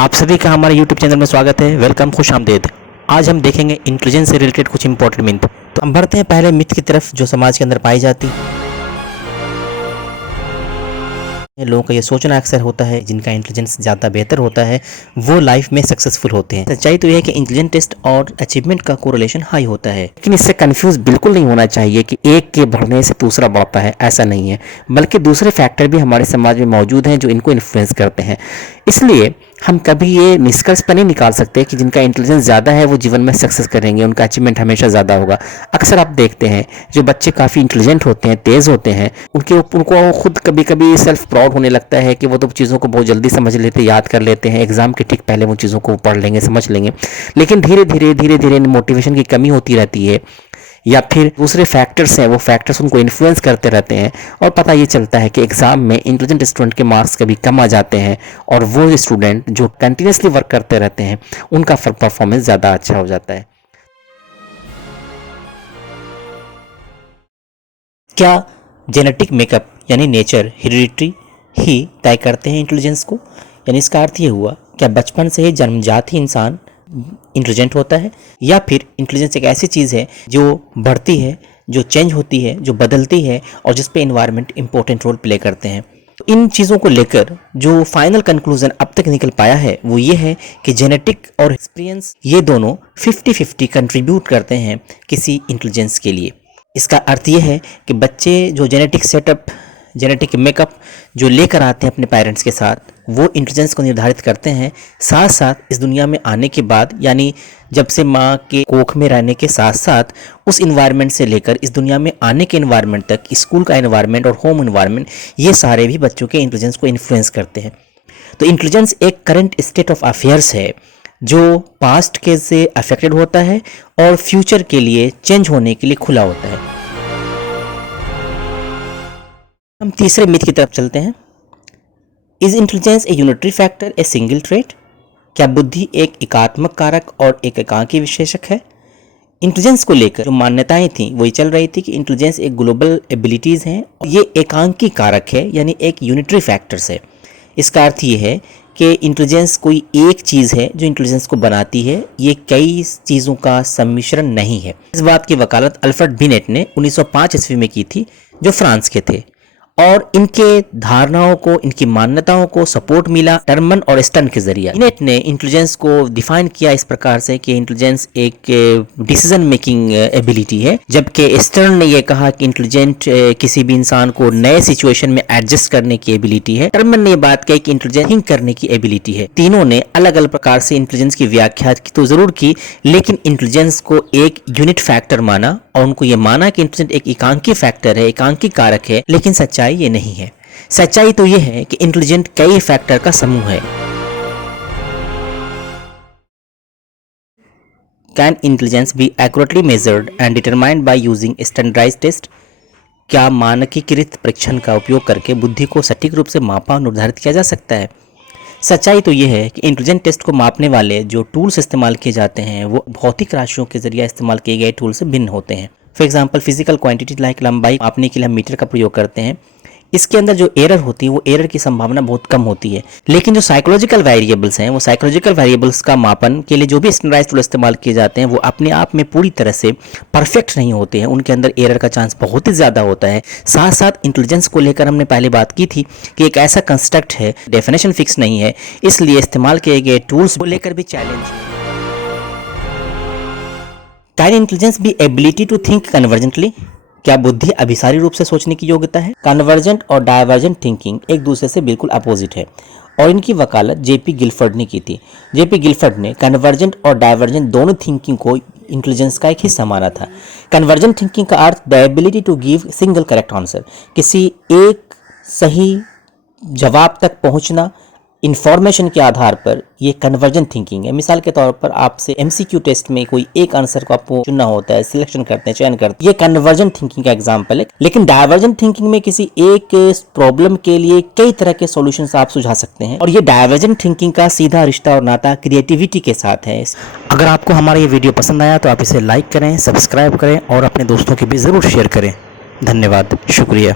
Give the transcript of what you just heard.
आप सभी का हमारे YouTube चैनल में स्वागत है। वेलकम, खुश आमदेद। आज हम देखेंगे इंटेलिजेंस से रिलेटेड कुछ इंपॉर्टेंट मिथ। तो हम बढ़ते हैं पहले मिथ की तरफ जो समाज के अंदर पाई जाती है। लोगों का ये सोचना अक्सर होता है जिनका इंटेलिजेंस ज़्यादा बेहतर होता है वो लाइफ में सक्सेसफुल होते हैं। सच्चाई तो यह है कि इंटेलिजेंस टेस्ट और अचीवमेंट का कोरिलेशन हाई होता है, लेकिन इससे कंफ्यूज बिल्कुल नहीं होना चाहिए कि एक के बढ़ने से दूसरा बढ़ता है, ऐसा नहीं है। बल्कि दूसरे फैक्टर भी हमारे समाज में मौजूद हैं जो इनको इन्फ्लुएंस करते हैं। इसलिए हम कभी ये निष्कर्ष पर नहीं निकाल सकते कि जिनका इंटेलिजेंस ज़्यादा है वो जीवन में सक्सेस करेंगे, उनका अचीवमेंट हमेशा ज़्यादा होगा। अक्सर आप देखते हैं जो बच्चे काफ़ी इंटेलिजेंट होते हैं, तेज़ होते हैं, उनको खुद कभी कभी सेल्फ प्राउड होने लगता है कि वो तो चीज़ों को बहुत जल्दी समझ लेते, याद कर लेते हैं, एग्जाम के ठीक पहले वो चीज़ों को पढ़ लेंगे, समझ लेंगे। लेकिन धीरे धीरे मोटिवेशन की कमी होती रहती है या फिर दूसरे फैक्टर्स हैं, वो फैक्टर्स उनको इन्फ्लुएंस करते रहते हैं और पता ये चलता है कि एग्ज़ाम में इंटेलिजेंट स्टूडेंट के मार्क्स कभी कम आ जाते हैं और वो स्टूडेंट जो कंटिन्यूसली वर्क करते रहते हैं उनका परफॉर्मेंस ज़्यादा अच्छा हो जाता है। क्या जेनेटिक मेकअप यानी नेचर, हेरिडिटी ही तय करते हैं इंटेलिजेंस को? यानी इसका अर्थ ये हुआ क्या बचपन से ही जन्मजात ही इंसान इंटेलिजेंट होता है, या फिर इंटेलिजेंस एक ऐसी चीज़ है जो बढ़ती है, जो चेंज होती है, जो बदलती है और जिस पे एनवायरनमेंट इंपॉर्टेंट रोल प्ले करते हैं? तो इन चीज़ों को लेकर जो फाइनल कंक्लूजन अब तक निकल पाया है वो ये है कि जेनेटिक और एक्सपीरियंस ये दोनों 50-50 कंट्रीब्यूट करते हैं किसी इंटेलिजेंस के लिए। इसका अर्थ ये है कि बच्चे जो जेनेटिक सेटअप, जेनेटिक मेकअप जो लेकर आते हैं अपने पेरेंट्स के साथ, वो इंटेलिजेंस को निर्धारित करते हैं। साथ साथ इस दुनिया में आने के बाद, यानी जब से माँ के कोख में रहने के साथ साथ उस इन्वायरमेंट से लेकर इस दुनिया में आने के इन्वायरमेंट तक, स्कूल का इन्वायरमेंट और होम इन्वायरमेंट, ये सारे भी बच्चों के इंटेलिजेंस को इन्फ्लुएंस करते हैं। तो इंटेलिजेंस एक करंट स्टेट ऑफ अफेयर्स है जो पास्ट के से अफेक्टेड होता है और फ्यूचर के लिए चेंज होने के लिए खुला होता है। हम तीसरे मिथ की तरफ चलते हैं। Is intelligence A unitary factor, a single trait? क्या बुद्धि एक एकात्मक कारक और एक एकांकी विशेषक है? इंटेलिजेंस को लेकर जो मान्यताएं थी वही चल रही थी कि इंटेलिजेंस एक ग्लोबल एबिलिटीज हैं और ये एकांकी कारक है, यानी एक यूनिटरी फैक्टर्स है। इसका अर्थ ये है कि इंटेलिजेंस कोई एक चीज़ है जो इंटेलिजेंस को बनाती है, ये कई चीज़ों का सम्मिश्रण नहीं है। इस बात की वकालत अल्फ्रेड बिनेट ने 1905 ईस्वी में की थी, जो फ्रांस के थे, और इनके धारणाओं को, इनकी मान्यताओं को सपोर्ट मिला टर्मन और स्टर्न के जरिए। बिनेट ने इंटेलिजेंस को डिफाइन किया इस प्रकार से कि इंटेलिजेंस एक डिसीजन मेकिंग एबिलिटी है, जबकि स्टर्न ने यह कहा कि इंटेलिजेंट किसी भी इंसान को नए सिचुएशन में एडजस्ट करने की एबिलिटी है। टर्मन ने यह बात कही कि इंटेलिजेंस थिंक करने की एबिलिटी है। तीनों ने अलग अलग प्रकार से इंटेलिजेंस की व्याख्या की तो जरूर की, लेकिन इंटेलिजेंस को एक यूनिट फैक्टर माना और उनको ये माना कि इंटेलिजेंस एक एकांकी फैक्टर है, एकांकी कारक है। लेकिन सच्चाई ये नहीं है। सच्चाई तो ये है कि इंटेलिजेंट कई फैक्टर का समूह है। Can intelligence be accurately measured and determined by using standardised test? क्या मानकीकृत परीक्षण का उपयोग करके बुद्धि को सटीक रूप से मापा और निर्धारित किया जा सकता है? सच्चाई तो ये है कि इंटेलिजेंट टेस्ट को मापने वाले जो टूल्स इस्तेमाल किए जाते हैं वो भौतिक राशियों के जरिए इस्तेमाल किए गए टूल से भिन्न होते हैं। For example, physical quantity like लंबाई मापने के लिए हम मीटर का प्रयोग करते हैं। इसके अंदर जो एरर होती है वो एरर की संभावना बहुत कम होती है। लेकिन जो साइकोलॉजिकल वेरिएबल्स हैं, वो साइकोलॉजिकल वेरिएबल्स का मापन के लिए जो भी स्टैंडर्डाइज्ड टूल इस्तेमाल किए जाते हैं वो अपने आप में पूरी तरह से परफेक्ट नहीं होते हैं, उनके अंदर एरर का चांस बहुत ही ज़्यादा होता है। साथ साथ इंटेलिजेंस को लेकर हमने पहले बात की थी कि एक ऐसा कंस्ट्रक्ट है, डेफिनेशन फिक्स नहीं है, इसलिए इस्तेमाल किए गए टूल्स को लेकर भी चैलेंज है। Can intelligence be ability to think convergently? क्या बुद्धि अभिसारी रूप से सोचने की योग्यता है? कन्वर्जेंट और डायवर्जेंट थिंकिंग एक दूसरे से बिल्कुल अपोजिट है और इनकी वकालत जेपी गिलफर्ड ने की थी। जेपी गिलफर्ड ने कन्वर्जेंट और डायवर्जेंट दोनों थिंकिंग को इंटेलिजेंस का एक हिस्सा माना था। कन्वर्जेंट थिंकिंग का अर्थ the ability to give single correct answer, किसी एक सही जवाब तक पहुंचना इंफॉर्मेशन के आधार पर, ये कन्वर्जेंट थिंकिंग है। मिसाल के तौर पर आपसे एमसीक्यू टेस्ट में कोई एक आंसर को आपको चुनना होता है, सिलेक्शन करते हैं, चयन करते हैं, ये कन्वर्जेंट थिंकिंग का एग्जांपल है। लेकिन डायवर्जेंट थिंकिंग में किसी एक प्रॉब्लम के लिए कई तरह के सॉल्यूशंस आप सुझा सकते हैं और ये डायवर्जेंट थिंकिंग का सीधा रिश्ता और नाता क्रिएटिविटी के साथ है। अगर आपको हमारा ये वीडियो पसंद आया तो आप इसे लाइक करें, सब्सक्राइब करें और अपने दोस्तों के भी जरूर शेयर करें। धन्यवाद, शुक्रिया।